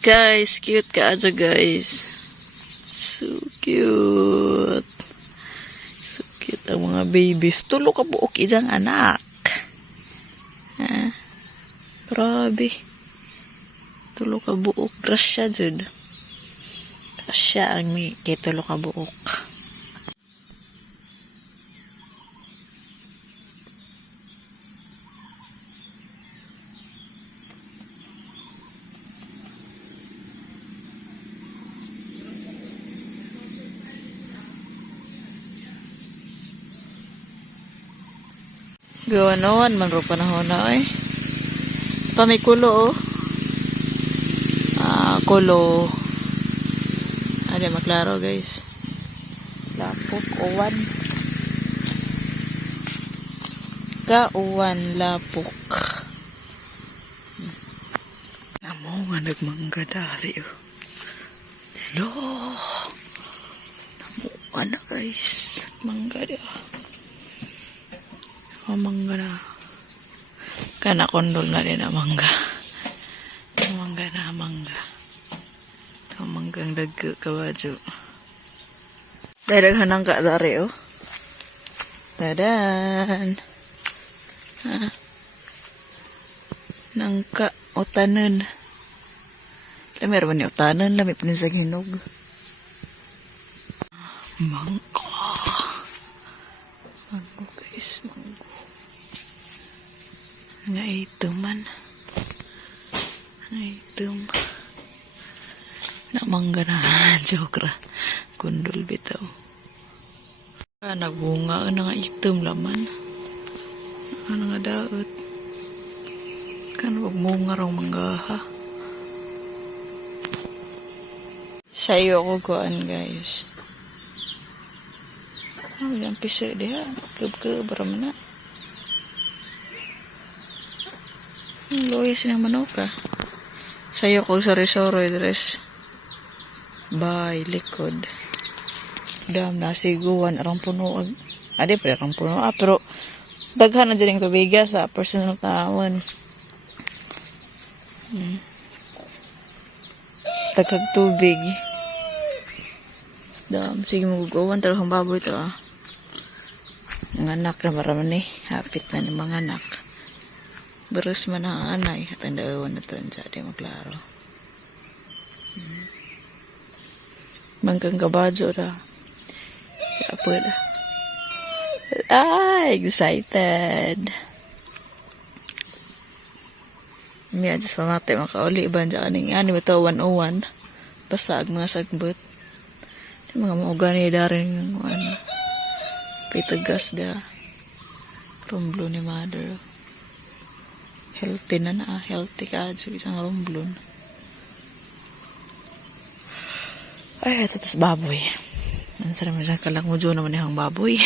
Guys, cute ka aja guys. So cute. So cute ang mga babies. Tulo ka buok ijang anak. Ha? Grabe. Tulo ka buok. Grasya jud. Grasya ang may kay tulo ka buok. Gawa naman, man ro panahon na eh. Pamikulo oh. Kulo. Ada maklaro guys. Lapok, uwan. Uwan, lapok. Namo nga nagmangga dari oh. Hello. Namo na guys. Mangga dia. Mangga na. Kana kondol na rin na mangga. Mangga na mangga. Manggang dagga kawadyo. Dadaghan ang kadari oh. Dadan. Nangka o tanan. Lamir ba ni o tanan? Lamir pa sa hinog. Mangga. Manggo guys. Manggo. Nga ito man. Nga ito man. Namangga na. Joke ra. Kundol bitaw. Nagbunga na nga itom laman. Ano nga daot. Wag bunga raw manggaha. Sayo ko kuan guys. Yang piso dia. Keb-keb ramana. Loya sinang manok ah. Sayo ko sa resoro dress. Bay likod. Dam nasiguan arang puno. Ade pa arang puno pero daghan na dyan yung tubiga sa personal taon. Dagag tubig. Dam sige magugawan talagang baboy ito ah. Mga anak na maraman eh. Hapit na ng mga anak. Beres man ang anay. At ang dawan na ito. Sa di maklaro. Manggang kabadyo na. Apa na. Excited. May adjust pamati makauli. Iban dyan kaning ani ba ito 101. Pasag mga sagbot. Mga maugani daring ano. Pitagas da. Rumblon ni mother. Healthy na na. Healthy ka. So, isang rumblon. Ay, ito tas baboy. Ang sarap na dyan. Kalak mo dyan naman yung baboy.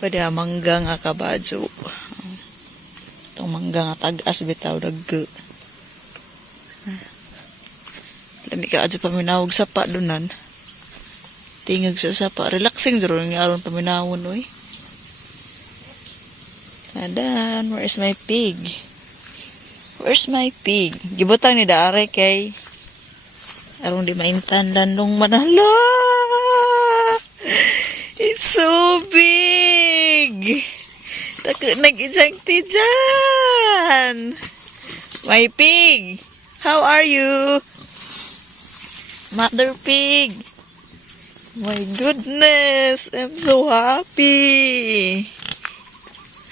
Pwede manggang akabadyo. Itong manggang tagas bitaw daggo. Lami ka adyo paminawag sa pa doon. Tingag sa sapa. Relaxing dyan yung aron paminawon. Oy. Adan, where's my pig? Where's my pig? Gibutang ni Daare kay aron di maintan landong manala. It's so big. Tako nag-ijang tijan. My pig. How are you? Mother pig. My goodness, I'm so happy.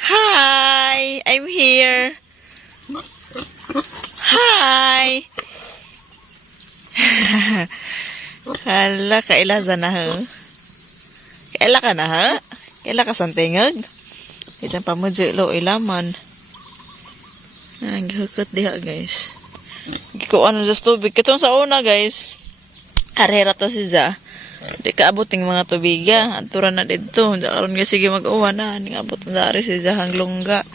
Hi, I'm here. Hi. Hala, kaila na ha? Kaila ka na ha? Kaila ka santingag? Diyan pa mo lo ilaman. Gihukot diha guys. Gikuan sa tubig. Katong sa una guys. Arhera to si Za. Di ka abot ng mga tubiga. Anturan na dito. Karon nga sige mag-uwan na. Ning abot na ari si Za hang lungga.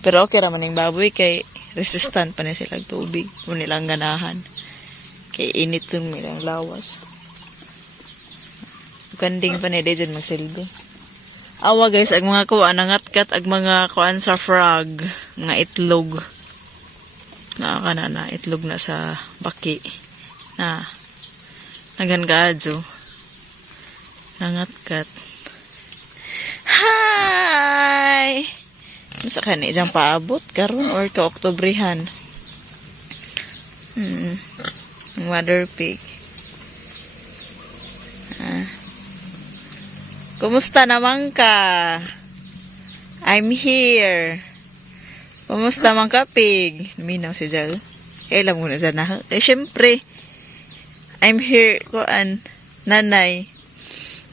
Pero okay raman yung baboy kay resistant pa na silang tubig. Kung nilang ganahan. Kay init yung nilang lawas. Ganding pa na dyan magsilbi. Awa guys, ang mga kuwan, nangatkat, ang mga kuwan sa frog, nga itlog. Nakakana na, itlog na sa baki. Na, naghan ka adyo. Nangatkat. Hi! Masa ka na dyan paabot karon or ka-Oktobrihan? Mother pig. Kumusta naman ka? I'm here. Kumusta man ka, pig? Minaw si Jal. Kailan mo na dyan na? Eh, syempre. I'm here, kuan, nanay.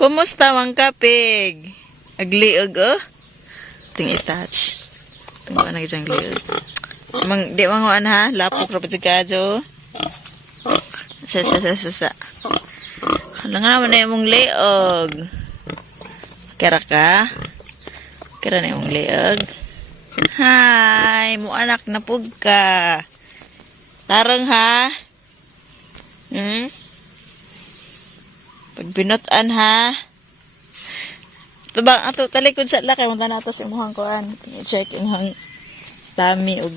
Kumusta man ka, pig? Agliog, oh? Ting i-touch. Tunggu na dyan gliog. Di manguan ha? Lapok rapat si Kajo. Sa. Hala nga naman na yung mong liog. Kira ka? Kira na yung liog. Hi! Mo anak na pug ka. Tarang ha? Pagbinutan ha? Ito ba? Ato talikod sa lakay. Munta na ito sa imuhang kuhan. I-check yung hang tami o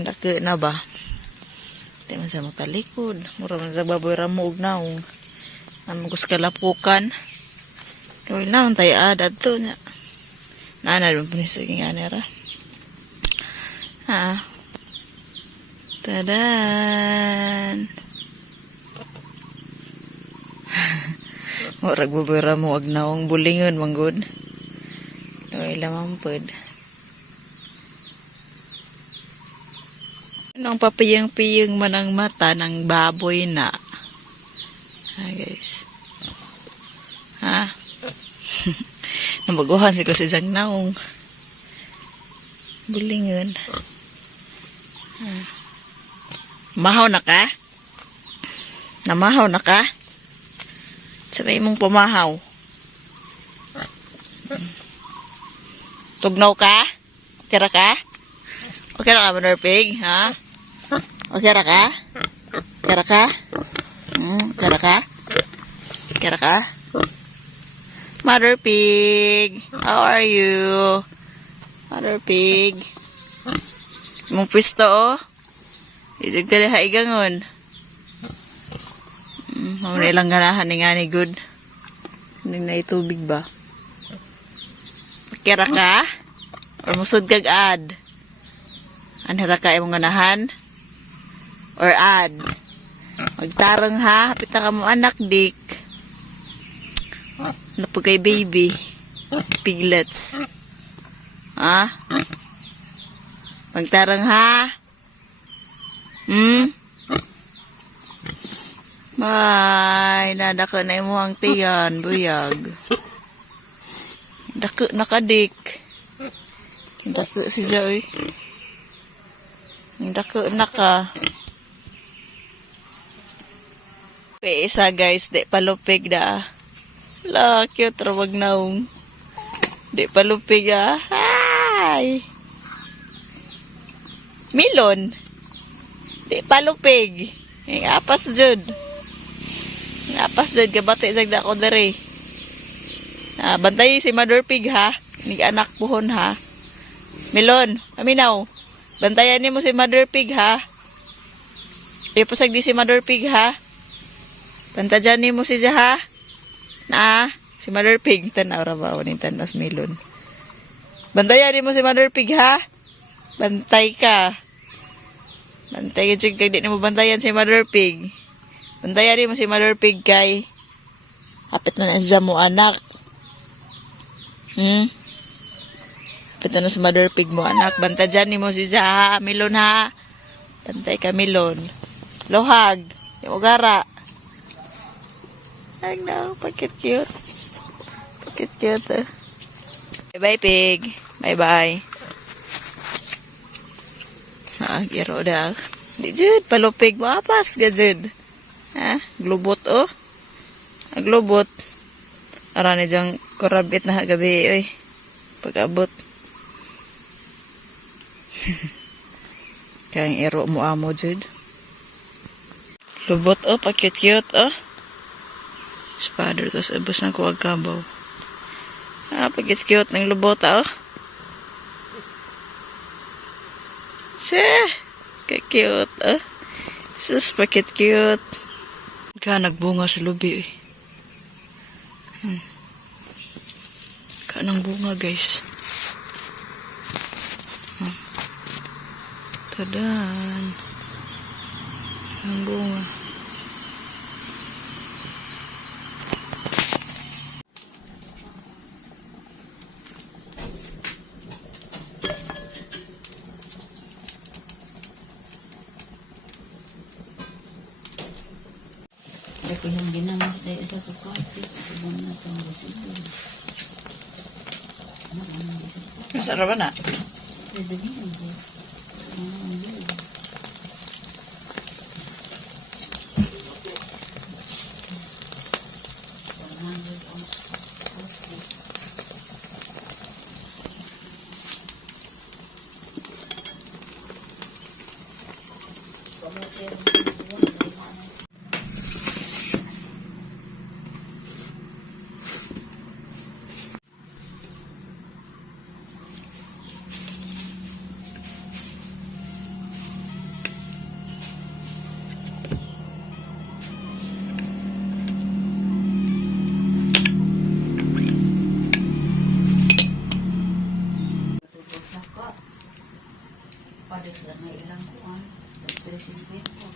laki na ba? Hindi man sa mga talikod. Mura man sa baboy ramo og naong. Ang gusto kalapukan. Gawin na, tayo adad to niya. Naana rin po nisaging anera. Tadan! Murag bubira mo, wag na akong bulingon, manggod. Gawin lamang pod. Anong papiyang-piyang man ang mata ng baboy na. Guys. Nabaguhan si ko si Zang Naong. Bulingon. Mahaw na ka? Namahaw na ka? Sabay mong pumahaw. Tugnaw ka? Kira ka? Okay ra ka, Mother Pig? Ha? Okay ra ka? Kira ka? Kira ka? Kira ka? Mother Pig, how are you? Mother Pig. Mong pwisto, oh. Idag ka liha igangon. Mamuna ilang ganahan ni nga ni good. Hindi na itubig ba? Kira ka? Or musod kag ad? Anhira ka imong ganahan? Or ad? Magtarong ha? Hapita ka mo anak, dik. Ano po kay baby? Piglets. Ha? Magtarang ha? May, nadako na imo ang tiyan, buyag. Dako nakadik. Dako si Joy. Dako naka. Isa guys, di palupig da. La, cute rawag naong. Di palupig ah. Hi! Milon. Di palupig. Apas jud. Apas jud kabati jag dako dere. Bantay si Mother Pig ha. Nig anak puhon ha. Milon, aminaw. Bantayan nimo si Mother Pig ha. Ipasag di si Mother Pig ha. Bantayan nimo si ha. Na, si Mother Pig tanaw ra ba uning tanos Milon. Bantayan nimo si Mother Pig ha. Bantay ka. Bantay ka jud kay di nimo bantayan si Mother Pig. Bantayan mo si Mother Pig kay Hapit na siya mo anak. Hapit na sa mother pig mo anak. Banta dyan ni mo si Zaha. Milon ha. Bantay ka Milon. Lohag. Yung ugara. Ay no, pakit cute. Pakit cute. Bye-bye pig. Bye-bye. Giro daw. Di jud palupig mo apas gajud. Ha, globot oh. Globot. Ara ni jang korabit na gabi oy. Pag-abot. Kayang ero mo amo jud. Lubot oh, pa cute oh. Spider tas abos na kuwag kabaw. Pag-cute ng lubot oh. Siya, cute, oh. Sus, cute. Nagbunga sa lubi, eh. Kanang bunga, guys. Tadan. Ang bunga. Ako yung ginamit tayo sa kukati. Ibang na itong resibo. Masarap na? Pwede rin. Pada sila may ilang kuwan. Presiden ko.